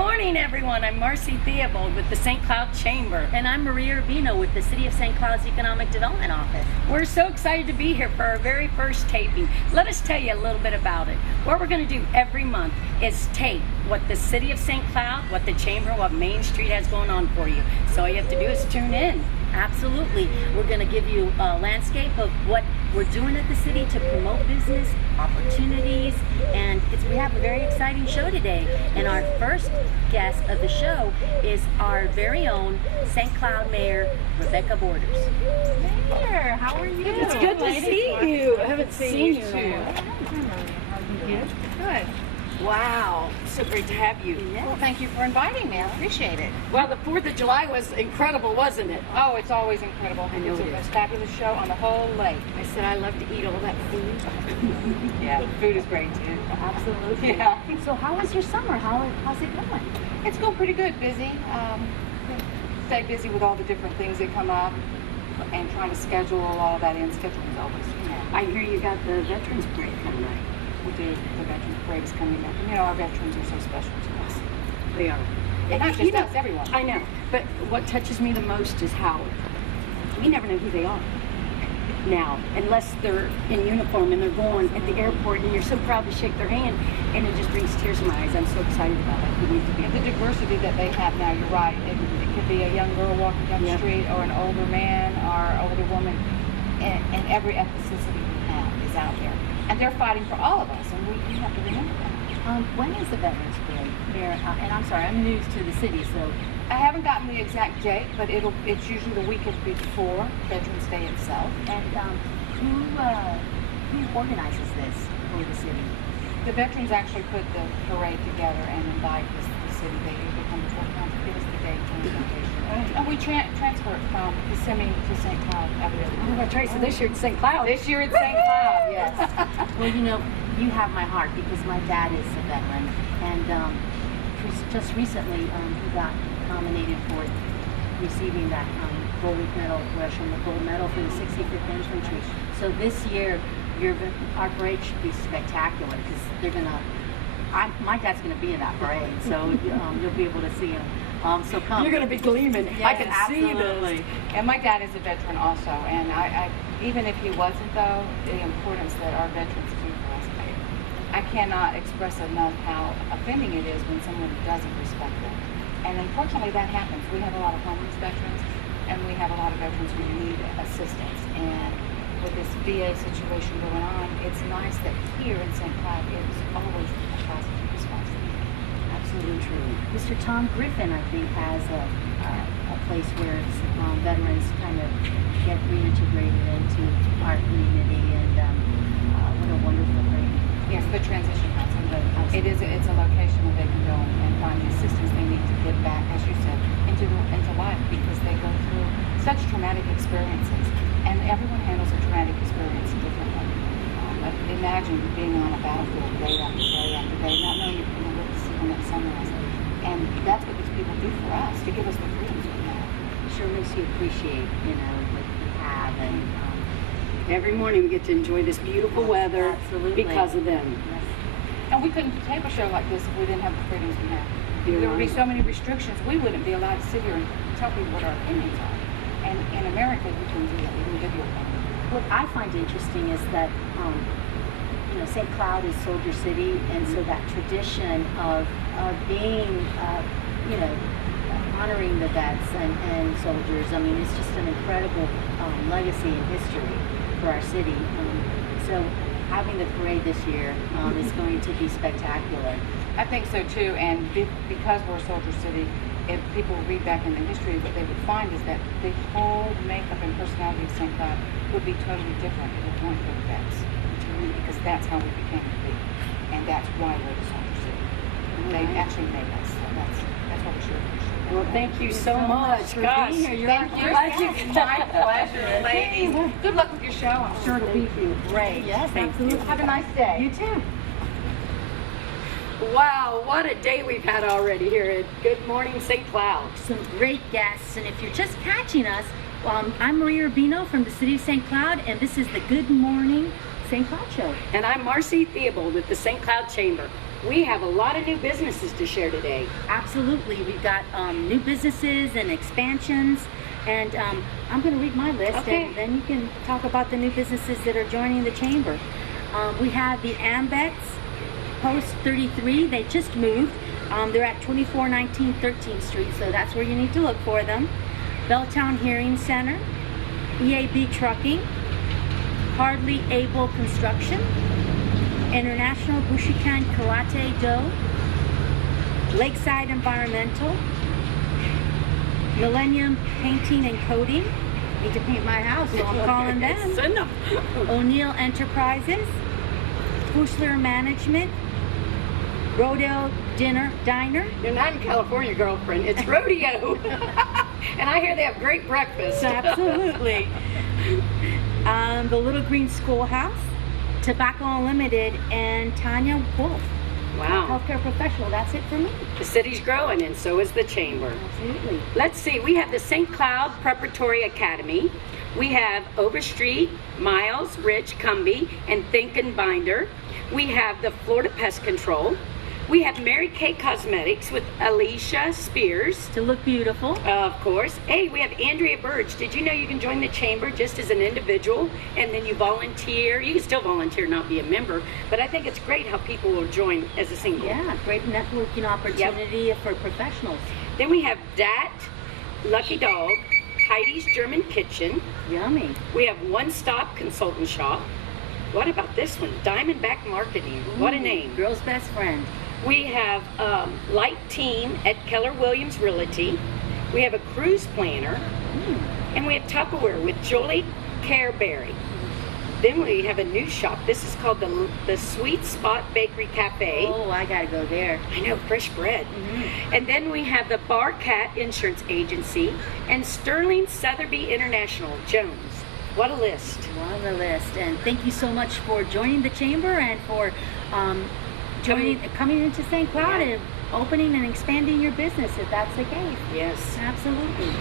morning, everyone. I'm Marcy-Theobald with the St. Cloud Chamber. And I'm Maria Urbino with the City of St. Cloud's Economic Development Office. We're so excited to be here for our very first taping. Let us tell you a little bit about it. What we're going to do every month is tape what the City of St. Cloud, what the Chamber, what Main Street has going on for you. So all you have to do is tune in. Absolutely. We're going to give you a landscape of what we're doing at the city to promote business, opportunities, and we have a very exciting show today. And our first guest of the show is our very own St. Cloud Mayor, Rebecca Borders. Mayor, how are you? It's good to see you. I haven't seen you. Good. Wow, so great to have you. Well, thank you for inviting me. I appreciate it. Well, the 4th of July was incredible, wasn't it? Oh, it's always incredible. I know It's it the is. most fabulous show on the whole lake. I said I love to eat all that food. Yeah, food is great too. Absolutely. Yeah. So how was your summer? How's it going? It's going pretty good. Busy. Stay busy with all the different things that come up and trying to schedule all that in. Scheduling is always, I hear you got the Veterans Parade coming up. we do. The Veterans Parade's coming up. And our veterans are so special to us. They are. And not just us, everyone. I know, but what touches me the most is how we never know who they are now, unless they're in uniform and they're going at the airport and you're so proud to shake their hand, and it just brings tears to my eyes. I'm so excited about it. We need to be The diversity that they have now, you're right. It could be a young girl walking down the street or an older man or older woman, and every ethnicity we have is out there. And they're fighting for all of us, and we have to remember that. When is the Veterans Parade there? And I'm sorry, I'm new to the city, so I haven't gotten the exact date, but it's usually the weekend before Veterans Day itself. and who organizes this for the city? The veterans actually put the parade together and invite the city. They usually come before council, give us the date, transportation. And we transfer it from Kissimmee to St. Cloud every other Oh, year. that's right. So this year it's St. Cloud. This year it's St. Cloud, yes. Well, you have my heart because my dad is a veteran, and just recently he got nominated for receiving that gold medal, Russian gold medal for the 65th Infantry. So this year, our parade should be spectacular because they're gonna. My dad's gonna be in that parade, so you'll be able to see him. So come. You're going to be gleaming. Yes, I can see absolutely. this. And my dad is a veteran also, and I even if he wasn't though, the importance that our veterans do for us, I cannot express enough how offending it is when someone doesn't respect them. And unfortunately that happens. We have a lot of homeless veterans, and we have a lot of veterans who need assistance. And with this VA situation going on, it's nice that here in St. Cloud it is always a positive response. Absolutely true. Mr. Tom Griffin, I think, has a place where veterans kind of get reintegrated into our community, and what a wonderful thing. Yes, the transition housing. It's a location where they can go and find the assistance they need to get back, as you said, into life, because they go through such traumatic experiences, and everyone handles a traumatic experience differently. Imagine being on a battlefield day after day after day, not knowing you're going to live to see the next sunrise, and that's what these people do for us, to give us the freedoms we have. Sure makes you appreciate, what we have, and Every morning we get to enjoy this beautiful weather Absolutely. because of them. yes. And we couldn't tape a show like this if we didn't have the freedoms we have. You're There would be right. so many restrictions, we wouldn't be allowed to sit here and tell people what our opinions are. And in America, you can do that. You can give your opinion. What I find interesting is that, St. Cloud is Soldier City, and so that tradition of being, honoring the vets and soldiers, I mean, it's just an incredible legacy and history for our city. So having the parade this year is going to be spectacular. I think so too, and because we're a soldier city, if people read back in the history, what they would find is that the whole makeup and personality of St. Cloud would be totally different if it weren't for the vets. Because that's how we became to be, and that's why we're the soldier city. They actually made us, so that's what we should appreciate. Well, thank you so much. for Gosh, being here. You're Thank you. glad you My pleasure, ladies. Good luck with your show. I'm sure it'll be great. Yes, Thank absolutely. you. Have a nice day. You too. Wow, what a day we've had already here at Good Morning St. Cloud. Some great guests, and if you're just catching us, I'm Maria Urbino from the City of St. Cloud, and this is the Good Morning St. Cloud Show. And I'm Marcy-Theobald with the St. Cloud Chamber. we have a lot of new businesses to share today. Absolutely. We've got new businesses and expansions. And I'm going to read my list, Okay. and then you can talk about the new businesses that are joining the chamber. We have the Ambex Post 33. They just moved. They're at 2419 13th Street, so that's where you need to look for them. Belltown Hearing Center, EAB Trucking, Hardly Able Construction, International Bushikan Karate Do, Lakeside Environmental, Millennium Painting and Coating. Need to paint my house, so I'm calling them. Send them. O'Neill Enterprises, Fuchsler Management, Rodeo Diner. You're not in California, girlfriend. It's rodeo. And I hear they have great breakfast. Absolutely. The Little Green Schoolhouse, Tobacco Unlimited, and Tanya Wolf. Wow. Healthcare professional. That's it for me. The city's growing, and so is the chamber. Absolutely. Let's see. We have the St. Cloud Preparatory Academy. We have Overstreet, Miles, Rich, Cumbie, and Think and Binder. We have the Florida Pest Control. We have Mary Kay Cosmetics with Alicia Spears. To look beautiful. Of course. Hey, we have Andrea Burge. Did you know you can join the chamber just as an individual and then you volunteer? You can still volunteer, not be a member, but I think it's great how people will join as a single. Yeah, great networking opportunity for professionals. Then we have Dat, Lucky Dog, Heidi's German Kitchen. Yummy. We have One Stop Consultant Shop. What about this one? Diamondback Marketing. What a name. Girl's best friend. We have Light Team at Keller Williams Realty. We have a cruise planner. And we have Tupperware with Jolie Careberry. Then we have a new shop. This is called the Sweet Spot Bakery Cafe. Oh, I gotta go there. I know, fresh bread. And then we have the Bar Cat Insurance Agency and Sterling Sotheby International Jones. What a list. What a list. And thank you so much for joining the chamber and for coming into St. Cloud and opening and expanding your business, if that's the case. Yes. Absolutely.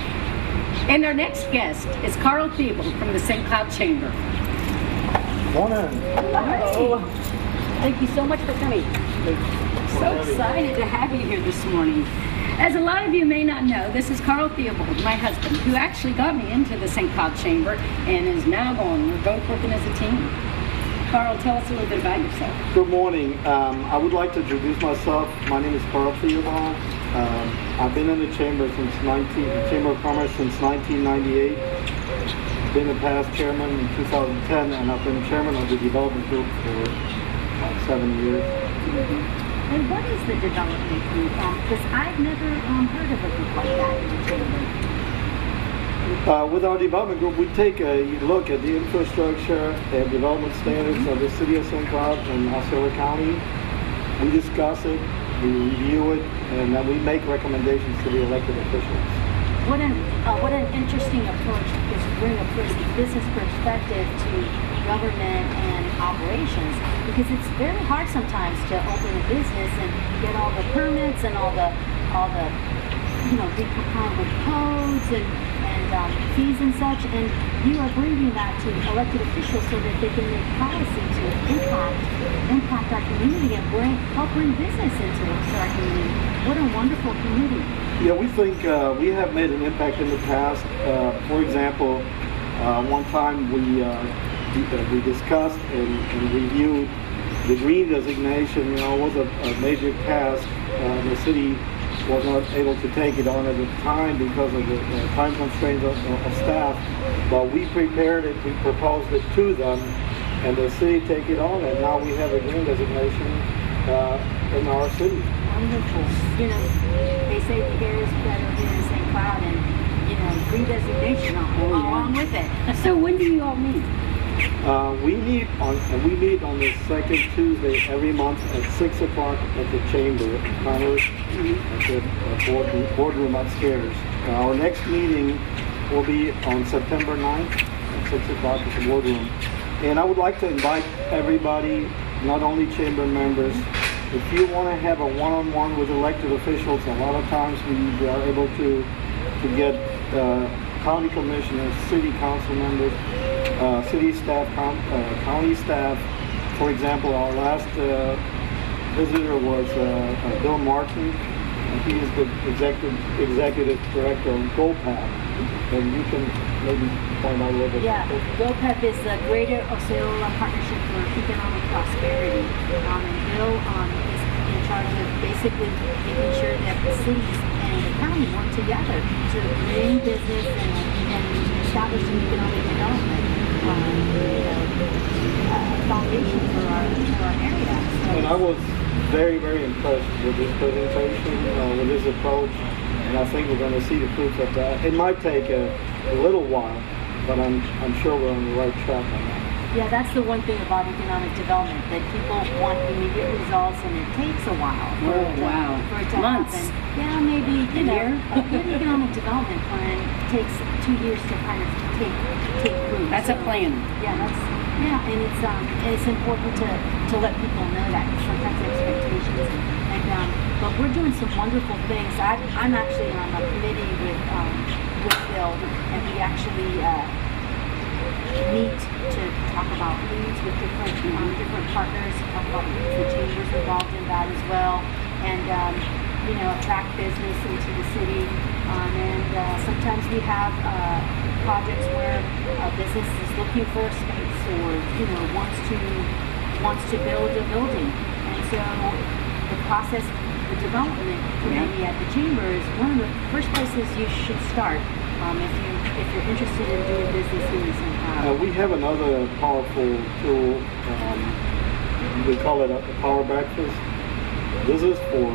And our next guest is Carl Theobald from the St. Cloud Chamber. Morning. Oh, thank you so much for coming. So excited to have you here this morning. As a lot of you may not know, this is Carl Theobald, my husband, who actually got me into the St. Cloud Chamber and is now going. We're both working as a team. Carl, tell us a little bit about yourself. Good morning. I would like to introduce myself. My name is Carl Theobald. I've been in the Chamber Chamber of Commerce since 1998. Been the past chairman in 2010, and I've been chairman of the development group for about 7 years. And what is the development group? Because I've never heard of a group like that in the chamber. With our development group, we take a look at the infrastructure and development standards of the city of St. Cloud and Osceola County. We discuss it, we review it, and then we make recommendations to the elected officials. What an interesting approach, because you bring a business perspective to government and operations, because it's very hard sometimes to open a business and get all the permits and all the be compliant with codes and fees and such, and you are bringing that to elected officials so that they can make policy to impact our community and help bring business into our community. What a wonderful community. Yeah, we think we have made an impact in the past. For example, one time we discussed and reviewed the green designation. You know, it was a major task. The city was not able to take it on at the time because of the time constraints of staff. But we prepared it, we proposed it to them, and the city take it on, and now we have a green designation in our city. Wonderful. You know, they say the air is better here in St. Cloud, and green designation along with it. So when do you all meet? We meet on the second Tuesday every month at 6 o'clock at the chamber at Commerce, at the boardroom upstairs. Our next meeting will be on September 9th at 6 o'clock at the boardroom. And I would like to invite everybody, not only chamber members, if you want to have a one-on-one with elected officials, a lot of times we are able to get county commissioners, city council members, city staff, county staff. For example, our last visitor was Bill Marcy. He is the executive director of GoPath. And you can maybe point out a little bit. Yeah, GoPep is the Greater Osceola Partnership for Economic Prosperity. And Bill is in charge of basically making sure that the cities and the county work together to bring business and establish an economic development foundation for our area. So And I was very, very impressed with his presentation, with his approach, and I think we're going to see the fruits of that. It might take a little while, but I'm sure we're on the right track on that. yeah, that's the one thing about economic development, that people want immediate results and it takes a while for Oh, wow. for it to Months. happen. Yeah, maybe, A year? a good economic development plan takes 2 years to kind of take root. That's a So, plan. Yeah, and it's important to let people know that, because sometimes expectations but we're doing some wonderful things. I'm actually on a committee with Bill, and we actually meet to talk about leads with different partners, talk about the chambers involved in that as well, and attract business into the city. And sometimes we have projects where a business is looking for a space, or wants to build a building, and so the process, the development committee at the chamber is one of the first places you should start if you're interested in doing business here in St. Cloud. We have another powerful tool. We call it a power breakfast. This is for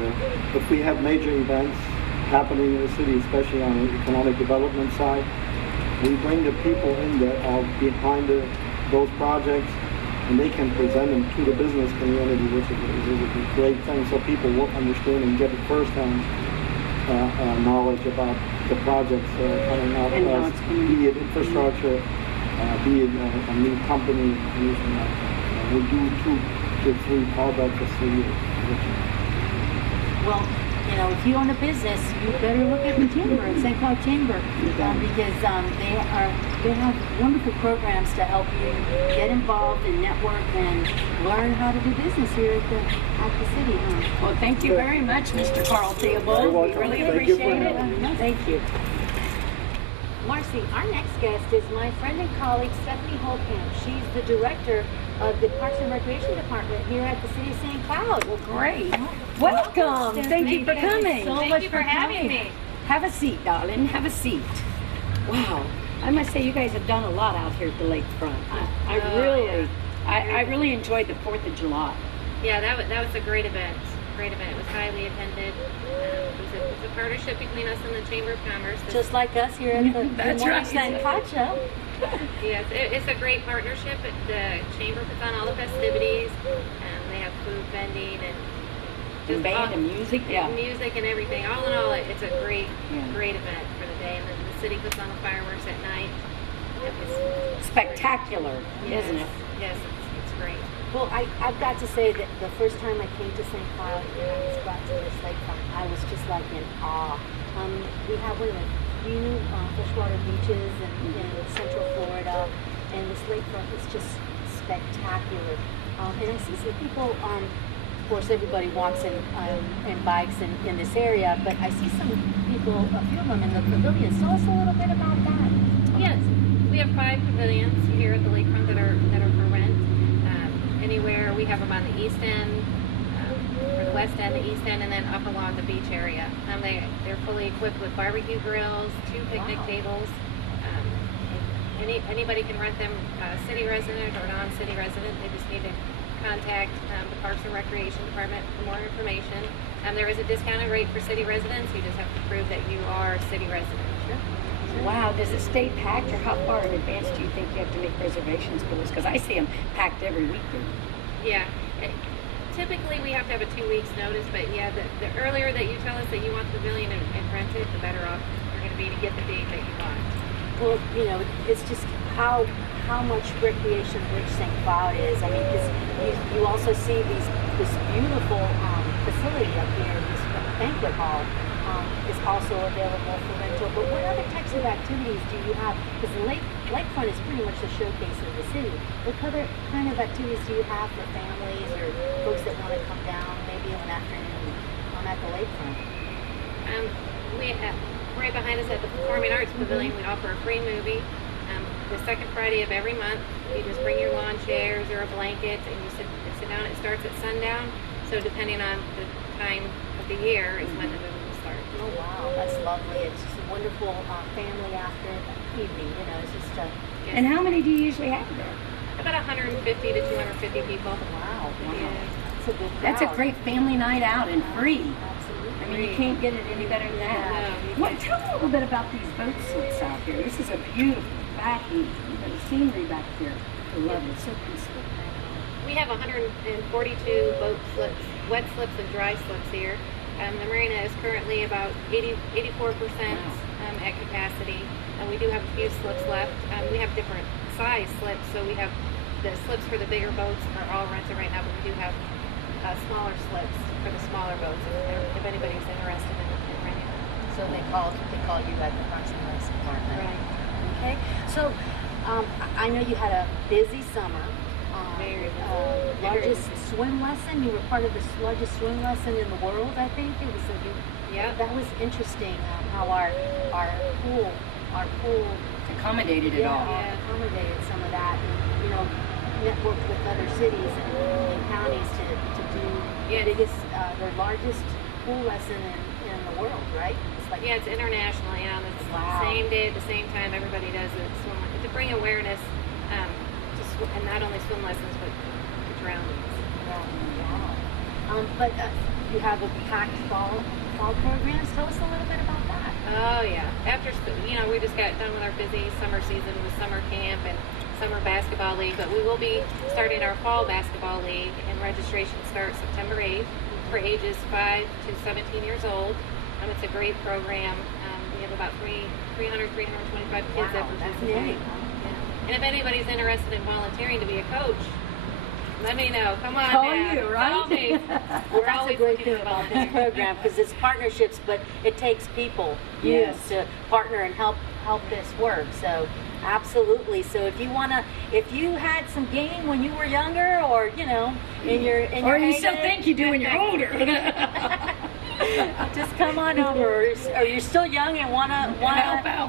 if we have major events happening in the city, especially on the economic development side. We bring the people in that are behind those projects, and they can present them to the business community, which is a great thing, so people will understand and get firsthand knowledge about the projects coming out, And how it's going to be it infrastructure, be it a new company, anything like that. We do 2 to 3 power breakfasts a year. Well, if you own a business, you better look at the chamber, St. Cloud Chamber, because they have wonderful programs to help you get involved and network and learn how to do business here at the city. Well, thank you very much, Mr. Carl Theobald. You're We welcome. really Thank you for appreciate it. having me. Thank you. Marcy, our next guest is my friend and colleague, Stephanie Holtkamp. She's the director of the Parks and Recreation Department here at the City of St. Cloud. Well, great. Welcome. Thank you for coming. Thank you for having me. Have a seat, darling. Have a seat. Wow. I must say, you guys have done a lot out here at the lakefront. I really enjoyed the 4th of July. Yeah, that was a great event. Great event. It was highly attended. It was a partnership between us and the Chamber of Commerce. Just like us here at the That's Morning right. Sun Pod Show. Yes, it's a great partnership. The Chamber puts on all the festivities. They have food vending and And band and music. Yeah. music and everything. All in all, it's a great event for the day. And then the city puts on the fireworks at night. It was Spectacular, isn't it? Yes, it's great. Well, I've got to say that the first time I came to St. Cloud and I was brought to this lakefront, I was just like in awe. We have one of the few freshwater beaches in Central Florida, and this lakefront is just spectacular. And I see some people, of course, everybody walks in bikes in this area, but I see some people, a few of them in the pavilions. Tell us a little bit about that. Yes, we have 5 pavilions here at the lakefront that are for rent. Anywhere we have them on the east end, or the west end, the east end, and then up along the beach area. They're fully equipped with barbecue grills, 2 picnic tables. Anybody can rent them, city resident or non-city resident. They just need to contact the Parks and Recreation Department for more information. There is a discounted rate for city residents. You just have to prove that you are a city resident. Wow, does it stay packed, or how far in advance do you think you have to make reservations for this? Because I see them packed every weekend. Yeah. Typically, we have to have a 2 weeks notice, but yeah, the earlier that you tell us that you want the pavilion and rent it, the better off you're going to be to get the date that you want. Well, it's just how much recreation rich St. Cloud is. I mean, because you also see this beautiful facility up here, this banquet hall, is also available for rental. But what other types of activities do you have? Because the lakefront is pretty much the showcase of the city. What other kind of activities do you have for families or folks that want to come down maybe in an afternoon at the lakefront? Right behind us at the Performing Arts Pavilion, we offer a free movie. The second Friday of every month, you just bring your lawn chairs or a blanket and you sit down. It starts at sundown, so depending on the time of the year is when the movie will start. Oh wow, that's lovely. It's just a wonderful family after evening. You know, it's just a And how many do you usually have there? About 150 to 250 people. wow. Yeah. That's a good crowd. That's a great family night out and free. Absolutely. I mean, you can't get it any better than that. No, you What, tell me a little bit about these boat slips out here. This is a beautiful backing, the scenery back here. I love it. It's so peaceful. We have 142 boat slips, wet slips and dry slips here. The marina is currently about 84% at capacity, and we do have a few slips left. We have different size slips, so we have the slips for the bigger boats are all rented right now, but we do have smaller slips for the smaller boats if anybody's interested in renting them. So they call you at the Parks and Rec department. Right. Okay. So I know you had a busy summer. Very busy. Largest swim lesson. You were part of the largest swim lesson in the world. I think it was. Yeah. That was interesting. How our pool Accommodated it all. accommodated some of that. And, you know, networked with other cities and counties to do Yes. the biggest, the largest pool lesson in the world. Right? It's like Yeah, it's international. You know, it's Wow. the same day at the same time. Everybody does it. To bring awareness and not only swim lessons but to drownings. Wow. But you have a packed fall programs. Tell us a little bit about that. Oh yeah. After we just got done with our busy summer season with summer camp and summer basketball league, but we will be starting our fall basketball league, and registration starts September 8th for ages 5 to 17 years old. It's a great program. We have about 325 kids that Wow, that's participate. neat. Yeah. And if anybody's interested in volunteering to be a coach, let me know. Come on, Call man. you, right? Call me. Well, We're that's a always great looking thing for about this volunteers. program because it's partnerships, but it takes people, Yes. to partner and help this work. So, absolutely. So, if you had some game when you were younger, or in your Or you heyday, still think you do when you're older. just come on over. Or you're still young and wanna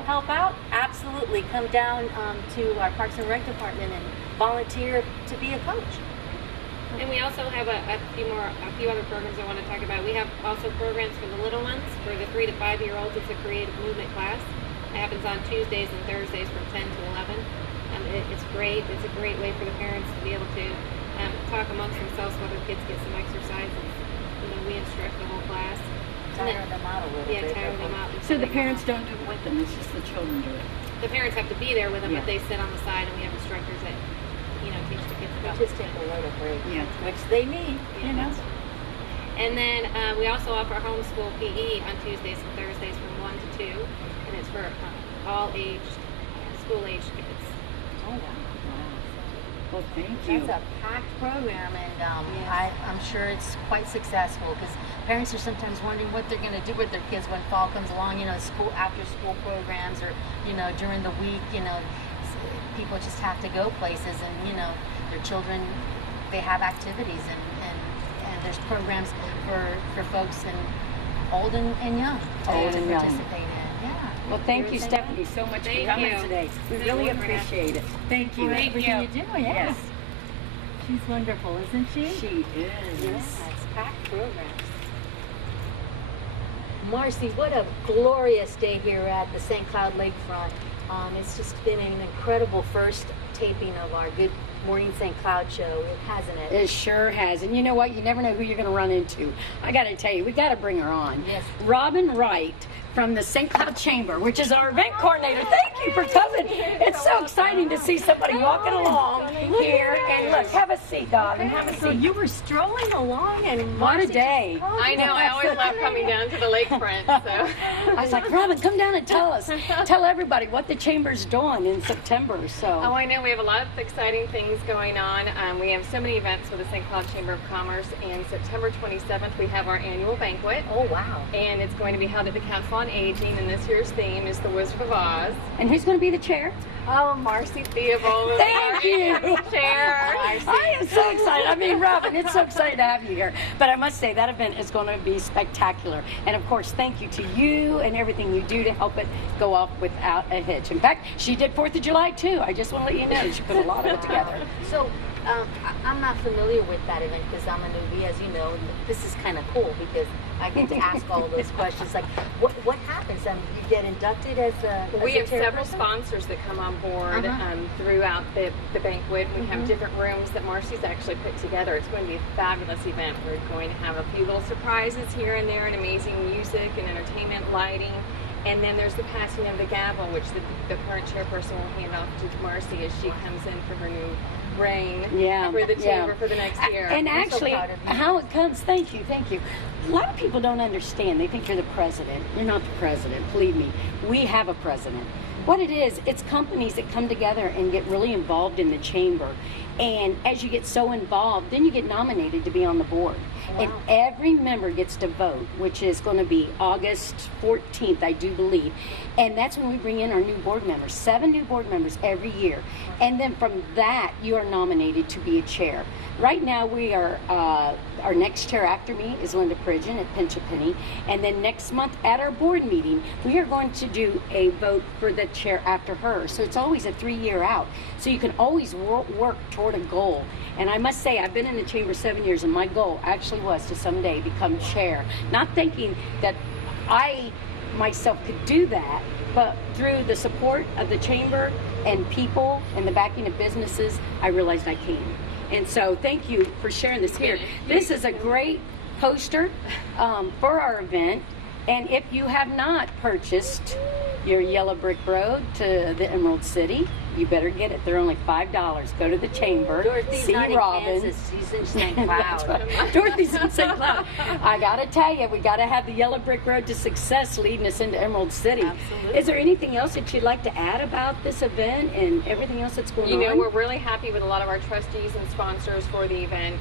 Help out. Absolutely, come down to our Parks and Rec department and volunteer to be a coach. And we also have a few other programs I want to talk about. We have also programs for the little ones, for the 3 to 5 year olds. It's a creative movement class. It happens on Tuesdays and Thursdays from 10 to 11. It's great. It's a great way for the parents to be able to talk amongst themselves while their kids get some exercise. And, we instruct the whole class. And Tire them out a little yeah, bit. tire them out. So the parents don't do it with them, it's just the children do it. The parents have to be there with them, Yeah. but they sit on the side, and we have instructors that teach the kids about Just take a little break, Yeah. which they need, And then we also offer homeschool PE on Tuesdays and Thursdays from 1 to 2, and it's for all school-aged kids. Oh, wow. Well, thank you. That's a packed program, and I'm sure it's quite successful because parents are sometimes wondering what they're going to do with their kids when fall comes along. After-school programs, or during the week. People just have to go places, and their children, they have activities, and there's programs for folks old and young to Old and young. participate in. Yeah. Well, thank you, Everything Stephanie, so much Thank for coming you. today. We Thank really you for having appreciate it. Thank you. For everything you do, yeah. Yes, She's wonderful, isn't she? she is. Yes, it's packed programs. Marcy, what a glorious day here at the St. Cloud Lakefront. It's just been an incredible first taping of our Good Morning St. Cloud show, hasn't it? It sure has. And you know what? You never know who you're going to run into. I got to tell you, we got to bring her on. Yes. Robin Wright from the St. Cloud Chamber, which is our event coordinator. Thank you for coming. It's so exciting to see somebody walking along here. And look, have a seat, darling. Have a So seat. you were strolling along, and What a Marcy day. just called I you. know, I always love coming down to the lakefront, so. I was like, Robin, come down and tell us. Tell everybody what the Chamber's doing in September. So. Oh, I know, we have a lot of exciting things going on. We have so many events with the St. Cloud Chamber of Commerce. And September 27th, we have our annual banquet. Oh, wow. And it's going to be held at the Council on Aging, and this year's theme is the Wizard of Oz. And who's going to be the chair? Oh, Marcy-Theobald will Thank be our you. chair. I am so excited. I mean, Robin, it's so exciting to have you here. But I must say, that event is going to be spectacular. And of course, thank you to you and everything you do to help it go off without a hitch. In fact, she did 4th of July too. I just want to let you know, she put a lot of it together. So, I'm not familiar with that event because I'm a newbie, as you know. This is kind of cool because I get to ask all those questions. Like, what happens? You get inducted as a We have chairperson? several sponsors that come on board throughout the banquet. We have different rooms that Marcy's actually put together. It's going to be a fabulous event. We're going to have a few little surprises here and there, and amazing music and entertainment, lighting. And then there's the passing of the gavel, which the current chairperson will hand off to Marcy as she comes in for her new reign for the chamber for the next year. And I'm so actually, proud of you. how it comes, thank you. A lot of people don't understand. They think you're the president. You're not the president, believe me. We have a president. What it is, it's companies that come together and get really involved in the chamber. And as you get so involved, then you get nominated to be on the board. Wow. And every member gets to vote, which is going to be August 14th, I do believe. And that's when we bring in our new board members, 7 new board members every year. And then from that, you are nominated to be a chair. Right now, we are, our next chair after me is Linda Pridgeon at Pinch a Penny. And then next month at our board meeting, we are going to do a vote for the chair after her. So it's always a 3-year out. So you can always work toward a goal. And I must say, I've been in the chamber 7 years, and my goal actually was to someday become chair. Not thinking that I myself could do that, but through the support of the chamber and people and the backing of businesses, I realized I can. And so thank you for sharing this here. This is a great poster for our event. And if you have not purchased your yellow brick road to the Emerald City, you better get it. They're only $5. Go to the chamber, Dorothy's see not Robin. in Kansas. She's in St. That's Cloud. right. Dorothy's in St. Cloud. I gotta tell you, we gotta have the yellow brick road to success leading us into Emerald City. Absolutely. Is there anything else that you'd like to add about this event and everything else that's going on? You know, we're really happy with a lot of our trustees and sponsors for the event.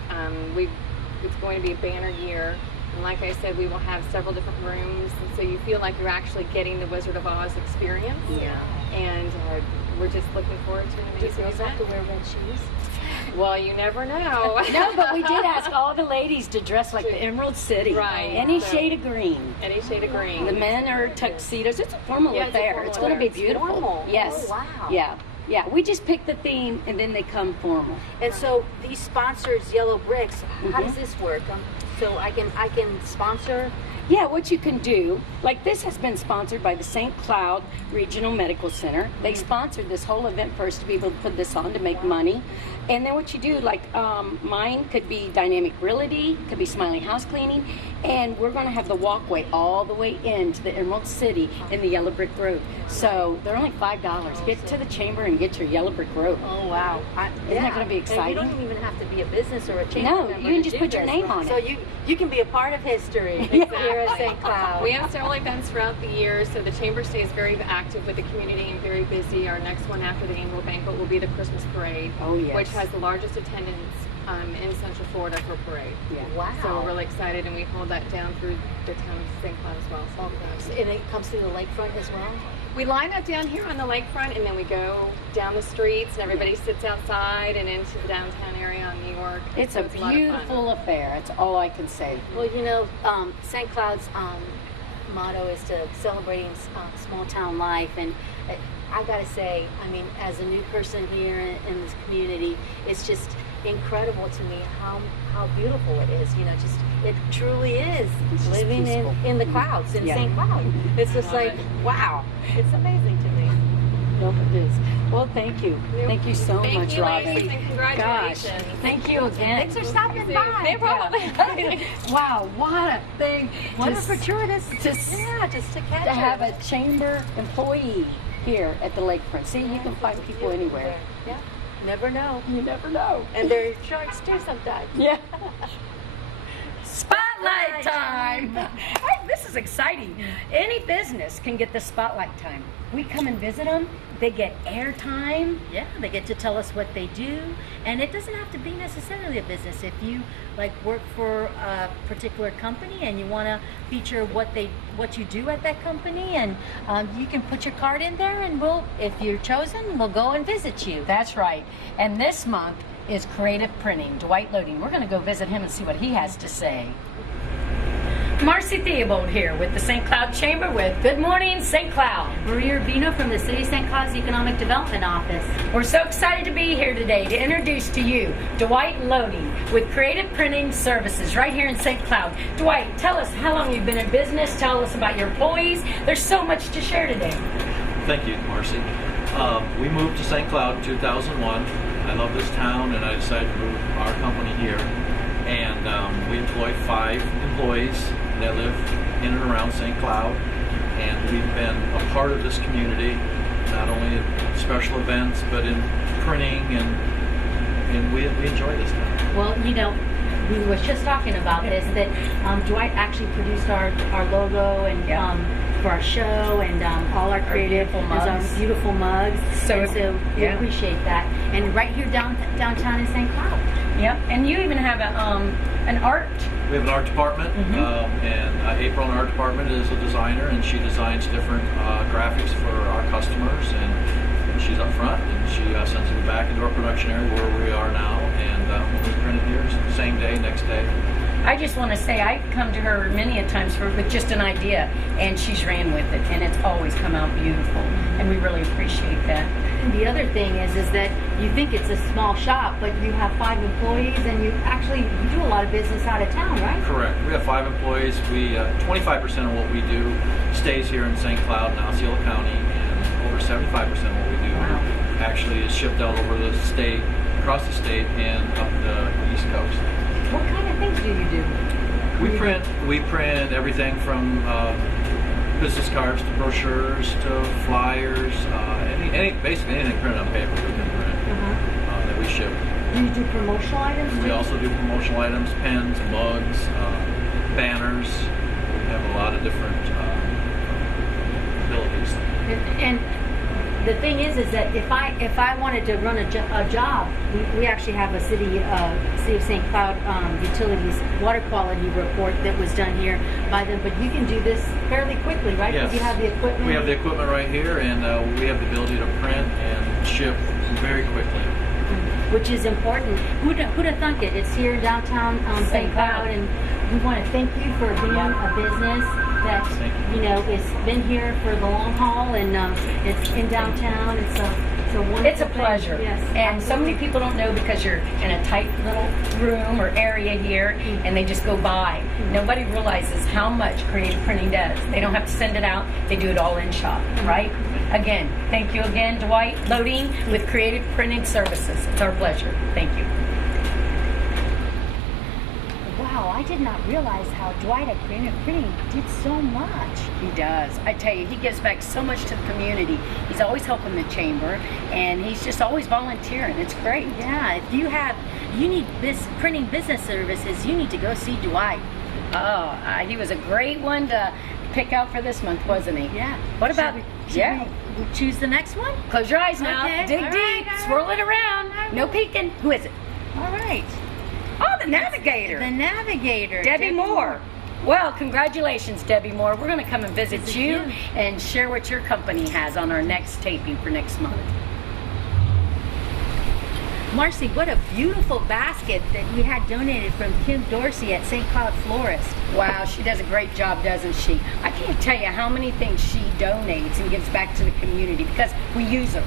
It's going to be a banner year. And like I said, we will have several different rooms, and so you feel like you're actually getting the Wizard of Oz experience. Yeah. And we're just looking forward to an Do amazing you event. have to wear red shoes? Well, you never know. No, but we did ask all the ladies to dress like the Emerald City. Right. Any So- shade of green. Any shade of green. The men are tuxedos. It's a formal Yeah, it's a affair. formal It's going to be affair. beautiful. Formal. Yes. Oh, wow. Yeah. Yeah. We just pick the theme and then they come formal. And so these sponsors, Yellow Bricks, how Mhm. does this work? So I can sponsor. Yeah, what you can do, like this has been sponsored by the St. Cloud Regional Medical Center. They sponsored this whole event first to be able to put this on to make money. And then what you do, like mine could be Dynamic Realty, could be Smiley House Cleaning, and we're going to have the walkway all the way into the Emerald City in the Yellow Brick Road. So they're only $5. Get to the chamber and get your Yellow Brick Road. Oh wow! Isn't that gonna be And exciting? you don't even have to be a business or a chamber No, member you can to just do put your this. name on it. So you can be a part of history here at St. Cloud. We have several events throughout the year, so the chamber stays very active with the community and very busy. Our next one after the annual banquet will be the Christmas parade, Oh, yes. which has the largest attendance in Central Florida for parade. Yeah. Wow. So we're really excited, and we hold that down through the town of St. Cloud as well. So And it comes through the lakefront as well. we line up down here on the lakefront, and then we go down the streets, and everybody sits outside and into the downtown area on New York. It's So a lot of fun. beautiful affair. That's all I can say. Well, you know, St. Cloud's motto is to celebrating small town life, and I gotta say, I mean, as a new person here in this community, it's just incredible to me how beautiful it is. You know, just it truly is It's just living peaceful. in the clouds in Yeah. St. Cloud. It's just Love like it. wow, it's amazing to me. Nope, it is. Well, thank you. Thank you so Thank much, you, Robin. ladies, and congratulations. Gosh, thank you again. Thanks for stopping by. No problem. Wow, what a thing. What a to, fortuitous, just to catch to have her. a chamber employee here at the lakefront. See, you can find people anywhere. Yeah, never know. You never know. And they're sharks too sometimes. Yeah. Spotlight! Spotlight time. This is exciting. Any business can get the spotlight time. We come and visit them. They get airtime. Yeah, they get to tell us what they do, and it doesn't have to be necessarily a business. If you like work for a particular company and you want to feature what you do at that company, and you can put your card in there, and if you're chosen, we'll go and visit you. That's right. And this month is creative printing. Dwight Loading. We're going to go visit him and see what he has to say. Marcy-Theobald here with the St. Cloud Chamber with Good Morning St. Cloud. Maria Urbino from the City of St. Cloud's Economic Development Office. We're so excited to be here today to introduce to you Dwight Loading with Creative Printing Services right here in St. Cloud. Dwight, tell us how long you've been in business. Tell us about your employees. There's so much to share today. Thank you, Marcy. We moved to St. Cloud in 2001. I love this town, and I decided to move our company here. And we employ 5 employees that live in and around St. Cloud, and we've been a part of this community, not only at special events, but in printing, and we enjoy this town. Well, we were just talking about this, that Dwight actually produced our logo and for our show, and all our creative beautiful mugs. So we appreciate that. And right here downtown in St. Cloud. Yep. And you even have an art. We have an art department, and April in our department is a designer, and she designs different graphics for our customers, and she's up front, and she sends them back into our production area where we are now, and we print it here same day, next day. I just want to say I come to her many a times with just an idea, and she's ran with it, and it's always come out beautiful, and we really appreciate that. And the other thing is that you think it's a small shop, but you have 5 employees, and you do a lot of business out of town, right? Correct. We have 5 employees. We 25% of what we do stays here in St. Cloud and Osceola County, and over 75% of what we do actually is shipped out over the state, across the state, and up the East Coast. What kind of things do you do? We print everything from business cards to brochures to flyers, basically anything printed on paper we can print that we ship. Do you do promotional items? We also do promotional items, pens, mugs, banners. We have a lot of different abilities. And the thing is that if I wanted to run a job, we actually have a City of St. Cloud utilities water quality report that was done here by them. But you can do this fairly quickly, right? Yes. Because you have the equipment. We have the equipment right here, and we have the ability to print and ship very quickly. Which is important. Who'd have thunk it? It's here downtown St. Cloud, and we want to thank you for being a business that it's been here for the long haul, and it's in downtown. It's a wonderful It's a pleasure. Yes, and so many people don't know because you're in a tight little room or area here, and they just go by. Nobody realizes how much creative printing does. They don't have to send it out. They do it all in shop, right? Again, thank you again, Dwight Loading with Creative Printing Services. It's our pleasure. Thank you. Wow, I did not realize how Dwight at Creative Printing did so much. He does. I tell you, he gives back so much to the community. He's always helping the chamber, and he's just always volunteering. It's great. Yeah, if you need printing business services, you need to go see Dwight. Oh, he was a great one to pick out for this month, wasn't he? Yeah. What about? Should we choose the next one? Close your eyes now. Okay. Dig All deep. right. Swirl it around. No peeking. Who is it? All right. Oh, the navigator. The navigator. Debbie Moore. Well, congratulations, Debbie Moore. We're going to come and visit you you. and share what your company has on our next taping for next month. Marcy, what a beautiful basket that we had donated from Kim Dorsey at St. Cloud Florist. Wow, she does a great job, doesn't she? I can't tell you how many things she donates and gives back to the community because we use her.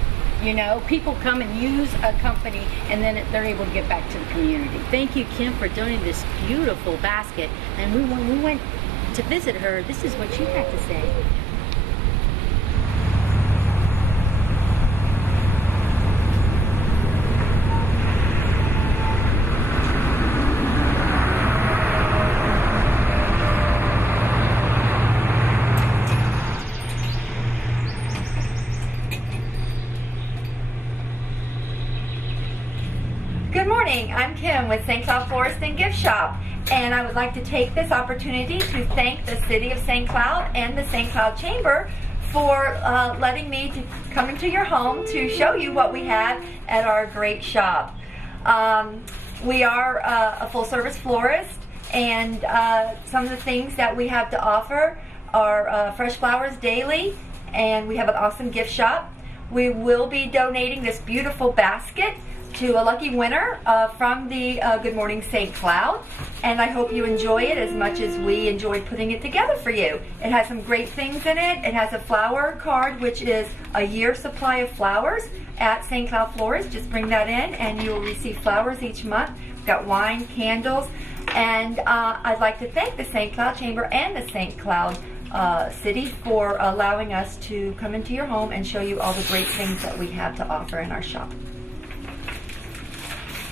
People come and use a company, and then they're able to get back to the community. Thank you, Kim, for donating this beautiful basket. And when we went to visit her, this is what she had to say. Good morning, I'm Kim with St. Cloud Florist and Gift Shop, And I would like to take this opportunity to thank the City of St. Cloud and the St. Cloud Chamber for letting me to come into your home to show you what we have at our great shop. We are a full-service florist, and some of the things that we have to offer are fresh flowers daily, and we have an awesome gift shop. We will be donating this beautiful basket to a lucky winner from the Good Morning St. Cloud, and I hope you enjoy it as much as we enjoyed putting it together for you. It has some great things in it. It has a flower card, which is a year's supply of flowers at St. Cloud Florist. Just bring that in and you will receive flowers each month. We've got wine, candles, and I'd like to thank the St. Cloud Chamber and the St. Cloud City for allowing us to come into your home and show you all the great things that we have to offer in our shop.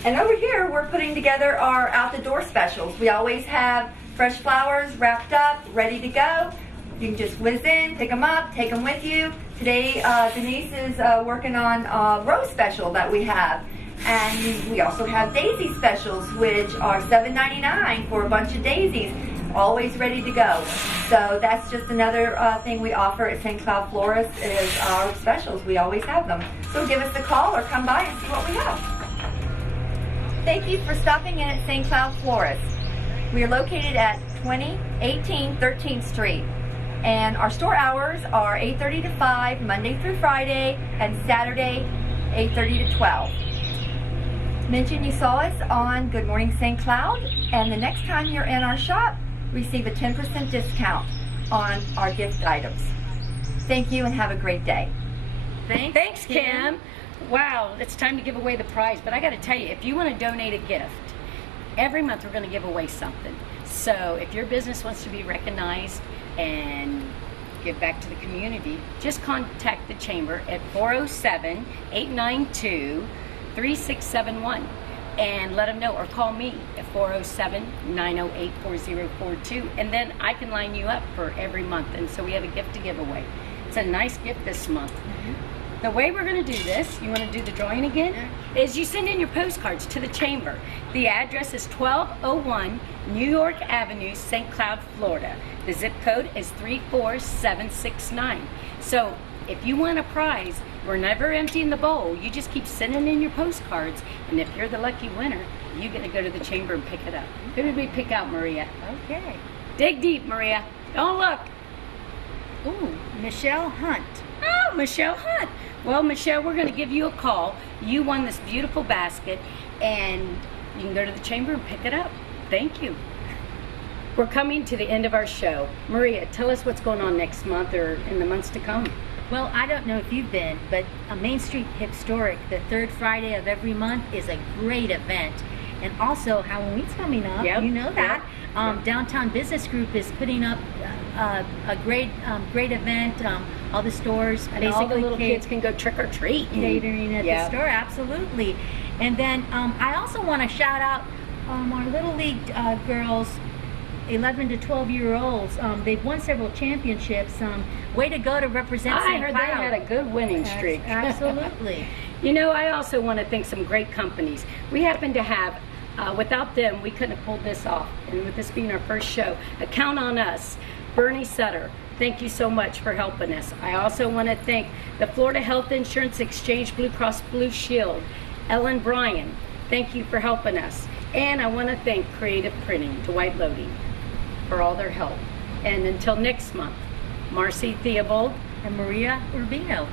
And over here, we're putting together our out-the-door specials. We always have fresh flowers wrapped up, ready to go. You can just whiz in, pick them up, take them with you. Today, Denise is working on a rose special that we have. And we also have daisy specials, which are $7.99 for a bunch of daisies, always ready to go. So that's just another thing we offer at St. Cloud Florist is our specials. We always have them. So give us a call or come by and see what we have. Thank you for stopping in at St. Cloud Florist. We are located at 2018 13th Street. And our store hours are 8:30 to 5, Monday through Friday, and Saturday, 8:30 to 12. Mention you saw us on Good Morning St. Cloud, and the next time you're in our shop, receive a 10% discount on our gift items. Thank you and have a great day. Thanks, Kim. Wow, it's time to give away the prize, but I got to tell you, if you want to donate a gift, every month we're going to give away something. So if your business wants to be recognized and give back to the community, just contact the Chamber at 407-892-3671 and let them know, or call me at 407-908-4042, and then I can line you up for every month. And so we have a gift to give away. It's a nice gift this month. The way we're going to do this, you want to do the drawing again, is you send in your postcards to the Chamber. The address is 1201 New York Avenue, St. Cloud, Florida. The zip code is 34769. So if you want a prize, we're never emptying the bowl. You just keep sending in your postcards, and if you're the lucky winner, you get to go to the Chamber and pick it up. Who did we pick out, Maria? Okay. Dig deep, Maria. Don't look. Ooh, Michelle Hunt. Oh, Michelle Hunt. Well, Michelle, we're going to give you a call. You won this beautiful basket, and you can go to the Chamber and pick it up. Thank you. We're coming to the end of our show. Maria, tell us what's going on next month or in the months to come. Well, I don't know if you've been, but Main Street Historic, the third Friday of every month, is a great event. And also, Halloween's coming up. Yep. You know that. Yep. Downtown Business Group is putting up a great event. All the stores and They all think the the little kids can go trick or treat. catering at the store. Absolutely. And then I also want to shout out our Little League girls, 11 to 12-year-olds. They've won several championships. Way to go to represent St. I heard Cloud. they had a good winning streak. Absolutely. You know, I also want to thank some great companies. We happen to have, without them, we couldn't have pulled this off. And with this being our first show, Count on Us, Bernie Sutter, thank you so much for helping us. I also want to thank the Florida Health Insurance Exchange Blue Cross Blue Shield, Ellen Bryan, thank you for helping us. And I want to thank Creative Printing, Dwight Loading, for all their help. And until next month, Marcy Theobald And Maria Urbino.